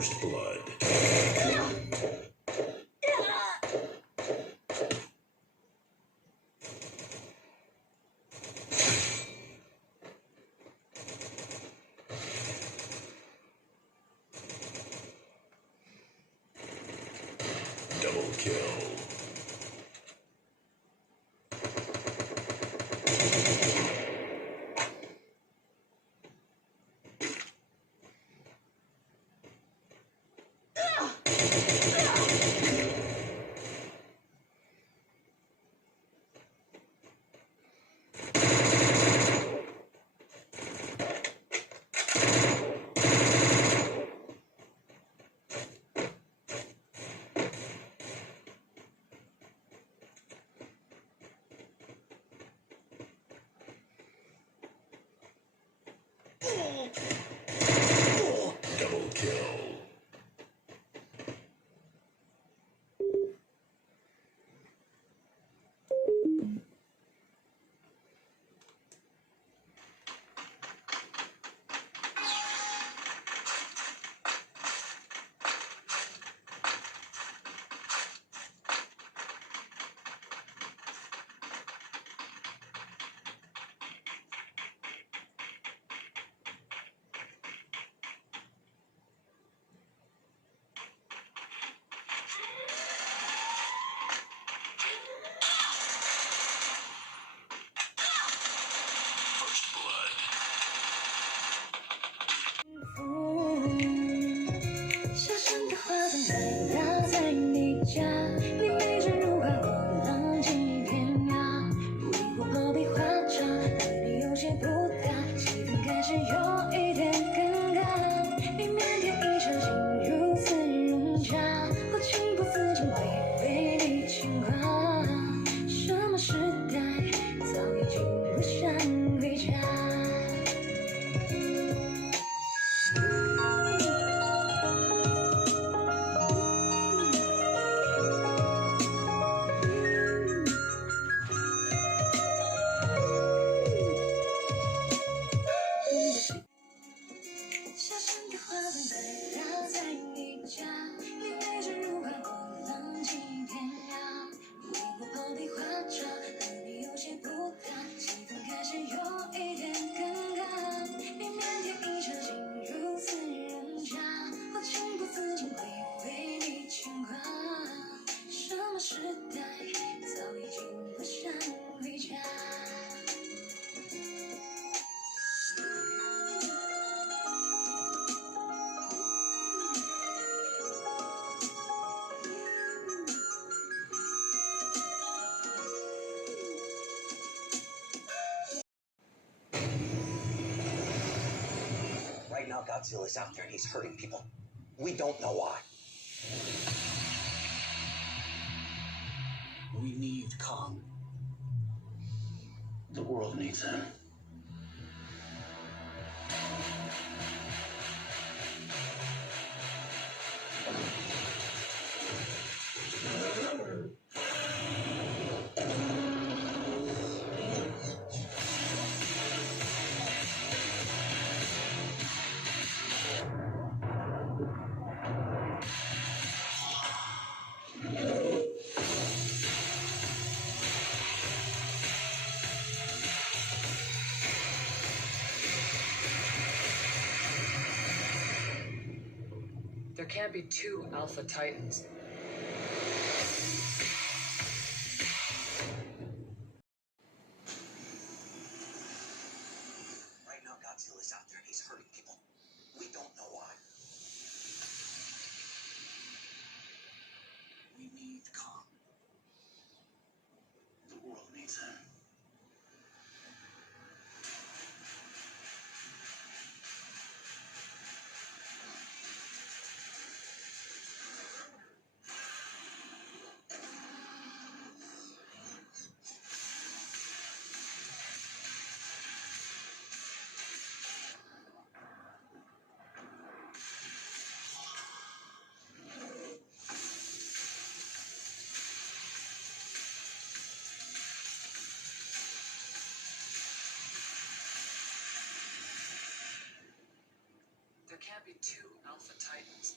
First blood. Double kill. Double kill. First blood. 小声的花灯在打在你家，你美人如花，我浪迹天涯。如一壶泡杯花茶，和你有些不搭，气氛开始有一点尴尬。你腼腆一场心如此融洽，我情不自禁会为你牵挂。什么时代，早已经不想回家。 小声的花灯在打在你家，你美人如花，我浪迹天涯。如一壶泡杯花茶，和你有些不搭，气氛开始有一点尴尬。你腼腆一场心如此融洽，我情不自禁会为你牵挂。什么时代，早已经不想回家。 Right now, Godzilla's out there and he's hurting people. We don't know why. We need Kong. The world needs him. There can't be two Alpha Titans. Right now, Godzilla's out there and he's hurting people. We don't know why. We need Kong. The world needs him. can't be two Alpha Titans.